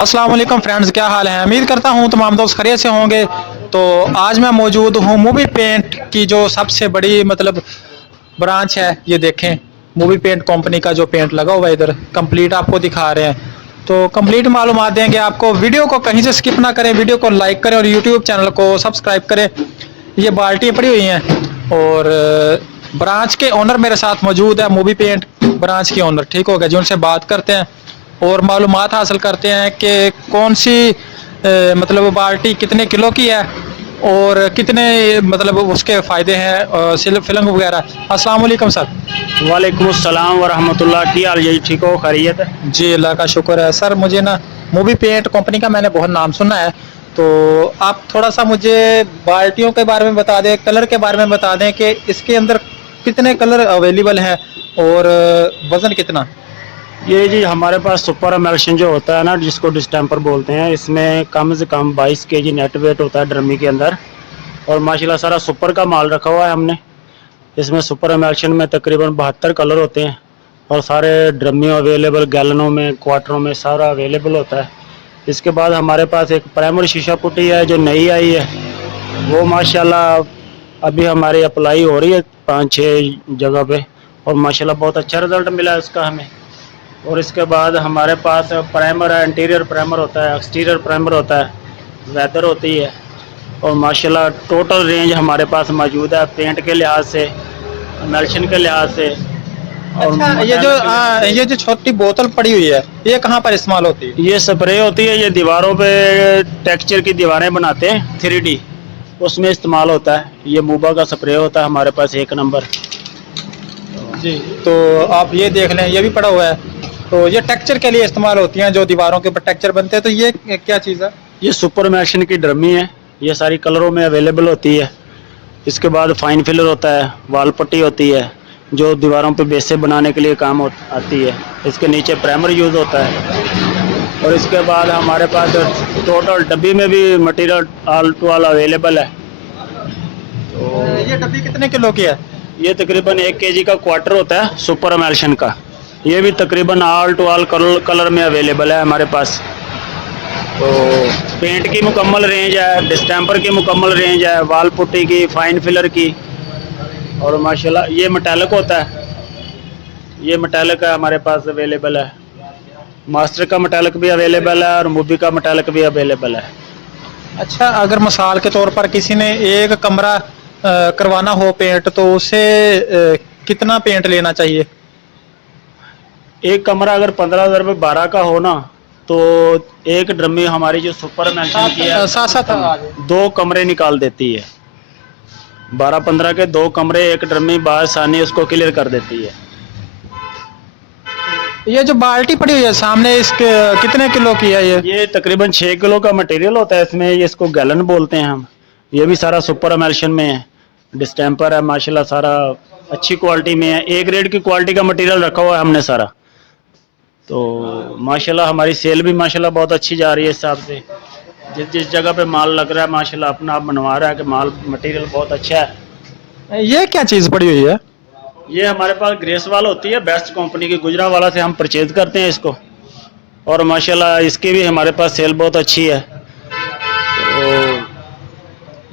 अस्सलाम वालेकुम फ्रेंड्स, क्या हाल है। उम्मीद करता हूँ तमाम दोस्त खैरियत से होंगे। तो आज मैं मौजूद हूँ मूवी पेंट की जो सबसे बड़ी ब्रांच है। ये देखें, मूवी पेंट कंपनी का जो पेंट लगा हुआ है इधर कंप्लीट आपको दिखा रहे हैं। तो कंप्लीट मालूमात देंगे आपको। वीडियो को कहीं से स्किप ना करें, वीडियो को लाइक करें और यूट्यूब चैनल को सब्सक्राइब करें। ये बाल्टियाँ पड़ी हुई हैं और ब्रांच के ओनर मेरे साथ मौजूद है, मूवी पेंट ब्रांच के ओनर। ठीक हो गया जी, उनसे बात करते हैं और मालूमात हासिल करते हैं कि कौन सी बाल्टी कितने किलो की है और कितने उसके फ़ायदे हैं, फिल्म वगैरह। अस्सलाम वालेकुम सर। वालेकुम अस्सलाम व रहमतुल्लाह। की हाल जी, ठीक हो, खैरियत है? जी अल्लाह का शुक्र है। सर मुझे ना मूवी पेंट कंपनी का मैंने बहुत नाम सुना है, तो आप थोड़ा सा मुझे बाल्टियों के बारे में बता दें, कलर के बारे में बता दें कि इसके अंदर कितने कलर अवेलेबल हैं और वज़न कितना। ये जी हमारे पास सुपर एमल्शन जो होता है ना, जिसको डिस्टेंपर बोलते हैं, इसमें कम से कम 22 केजी नेट वेट होता है ड्रमी के अंदर। और माशाल्लाह सारा सुपर का माल रखा हुआ है हमने। इसमें सुपर एमल्शन में तकरीबन 72 कलर होते हैं और सारे ड्रमियों अवेलेबल, गैलनों में, क्वार्टरों में सारा अवेलेबल होता है। इसके बाद हमारे पास एक प्राइमर शीशा पुट्टी है जो नई आई है। वो माशाल्लाह अभी हमारी अप्लाई हो रही है 5-6 जगह पे और माशाल्लाह बहुत अच्छा रिज़ल्ट मिला है उसका हमें। और इसके बाद हमारे पास प्राइमर है, इंटीरियर प्राइमर होता है, एक्सटीरियर प्राइमर होता है, वेदर होती है। और माशाल्लाह टोटल रेंज हमारे पास मौजूद है, पेंट के लिहाज से, एमल्शन के लिहाज से। और अच्छा, ये जो छोटी बोतल पड़ी हुई है, ये कहाँ पर इस्तेमाल होती है। ये स्प्रे होती है, ये दीवारों पे टेक्सचर की दीवारें बनाते हैं 3D, उसमें इस्तेमाल होता है। ये मूबा का स्प्रे होता है हमारे पास 1 नंबर जी। तो आप ये देख लें, ये भी पड़ा हुआ है। तो ये टेक्सचर के लिए इस्तेमाल होती हैं, जो दीवारों के ऊपर टेक्सचर बनते हैं। तो ये क्या चीज़ है। ये सुपर एमल्शन की ड्रमी है, ये सारी कलरों में अवेलेबल होती है। इसके बाद फाइन फिलर होता है, वाल पट्टी होती है जो दीवारों पे बेसे बनाने के लिए काम आती है। इसके नीचे प्राइमर यूज़ होता है। और इसके बाद हमारे पास टोटल डब्बी में भी material all to all available है। तो ये डब्बी कितने किलो की है। ये तकरीबन 1 केजी का क्वार्टर होता है सुपर एमल्शन का। ये भी तकरीबन ऑल टू ऑल कलर में अवेलेबल है हमारे पास। तो पेंट की मुकम्मल रेंज है, डिस्टेंपर की मुकम्मल रेंज है, वाल पुट्टी की, फाइन फिलर की। और माशाल्लाह ये मेटालिक होता है, ये मेटालिक है हमारे पास अवेलेबल है। मास्टर का मेटालिक भी अवेलेबल है और मूवी का मेटालिक भी अवेलेबल है। अच्छा, अगर मिसाल के तौर पर किसी ने एक कमरा करवाना हो पेंट, तो उसे कितना पेंट लेना चाहिए। एक कमरा अगर 15,000 रुपये 12 का हो ना, तो एक ड्रमी हमारी जो सुपर एमल्शन की है साथ 2 कमरे निकाल देती है। 12-15 के 2 कमरे एक ड्रमी बासानी उसको क्लियर कर देती है। ये जो बाल्टी पड़ी हुई है सामने, इसके कितने किलो की है। ये तकरीबन 6 किलो का मटेरियल होता है इसमें। ये इसको गैलन बोलते हैं हम। ये भी सारा सुपर एमल्शन में है, डिस्टेंपर है, माशाल्लाह सारा अच्छी क्वालिटी में है। A ग्रेड की क्वालिटी का मटेरियल रखा हुआ है हमने सारा। तो माशाल्लाह हमारी सेल भी माशाल्लाह बहुत अच्छी जा रही है। इस हिसाब से जिस जगह पे माल लग रहा है माशाल्लाह अपना आप बनवा रहा है कि माल मटेरियल बहुत अच्छा है। ये क्या चीज़ पड़ी हुई है। ये हमारे पास ग्रेस वाल होती है, बेस्ट कंपनी की, गुजरावाला से हम परचेज करते हैं इसको। और माशाल्लाह इसकी भी हमारे पास सेल बहुत अच्छी है। तो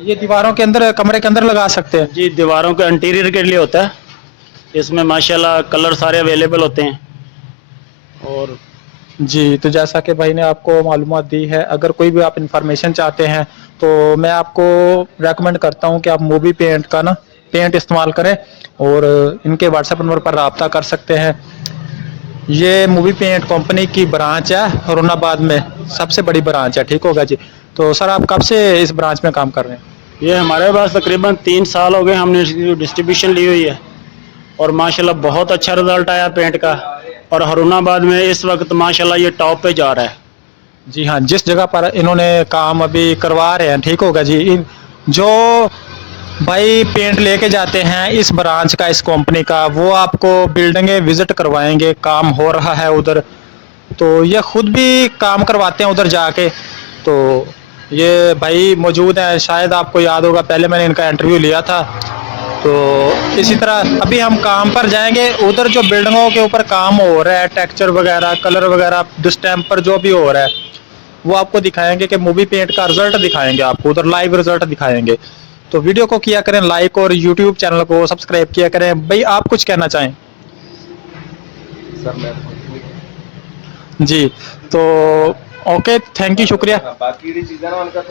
ये दीवारों के अंदर, कमरे के अंदर लगा सकते हैं। जी, दीवारों के इंटीरियर के लिए होता है। इसमें माशाल्लाह कलर सारे अवेलेबल होते हैं। और जी, तो जैसा कि भाई ने आपको मालूमात दी है, अगर कोई भी आप इंफॉर्मेशन चाहते हैं तो मैं आपको रेकमेंड करता हूं कि आप मूवी पेंट का पेंट इस्तेमाल करें और इनके व्हाट्सएप नंबर पर रब्ता कर सकते हैं। ये मूवी पेंट कंपनी की ब्रांच है, हरुणाबाद में सबसे बड़ी ब्रांच है। ठीक होगा जी। तो सर आप कब से इस ब्रांच में काम कर रहे हैं। ये हमारे पास तकरीबन 3 साल हो गए हमने इसकी डिस्ट्रीब्यूशन ली हुई है और माशाल्लाह बहुत अच्छा रिजल्ट आया पेंट का। और हरुणाबाद में इस वक्त माशाल्लाह ये टॉप पे जा रहा है। जी हाँ, जिस जगह पर इन्होंने काम अभी करवा रहे हैं, ठीक होगा जी, जो भाई पेंट लेके जाते हैं इस ब्रांच का, इस कंपनी का, वो आपको बिल्डिंगें विजिट करवाएंगे, काम हो रहा है उधर। तो ये खुद भी काम करवाते हैं उधर जाके। तो ये भाई मौजूद हैं, शायद आपको याद होगा, पहले मैंने इनका इंटरव्यू लिया था। तो इसी तरह अभी हम काम पर जाएंगे, उधर जो बिल्डिंगों के ऊपर काम हो रहा है, टेक्सचर वगैरह, कलर वगैरह, डिस्टेंपर जो भी हो रहा है, वो आपको दिखाएंगे कि मूवी पेंट का रिजल्ट दिखाएंगे, आपको उधर लाइव रिजल्ट दिखाएंगे। तो वीडियो को किया करें लाइक और यूट्यूब चैनल को सब्सक्राइब किया करें। भाई आप कुछ कहना चाहें? सर मैं जी तो ओके, थैंक यू, शुक्रिया। बाकी चीज़ें ना उनका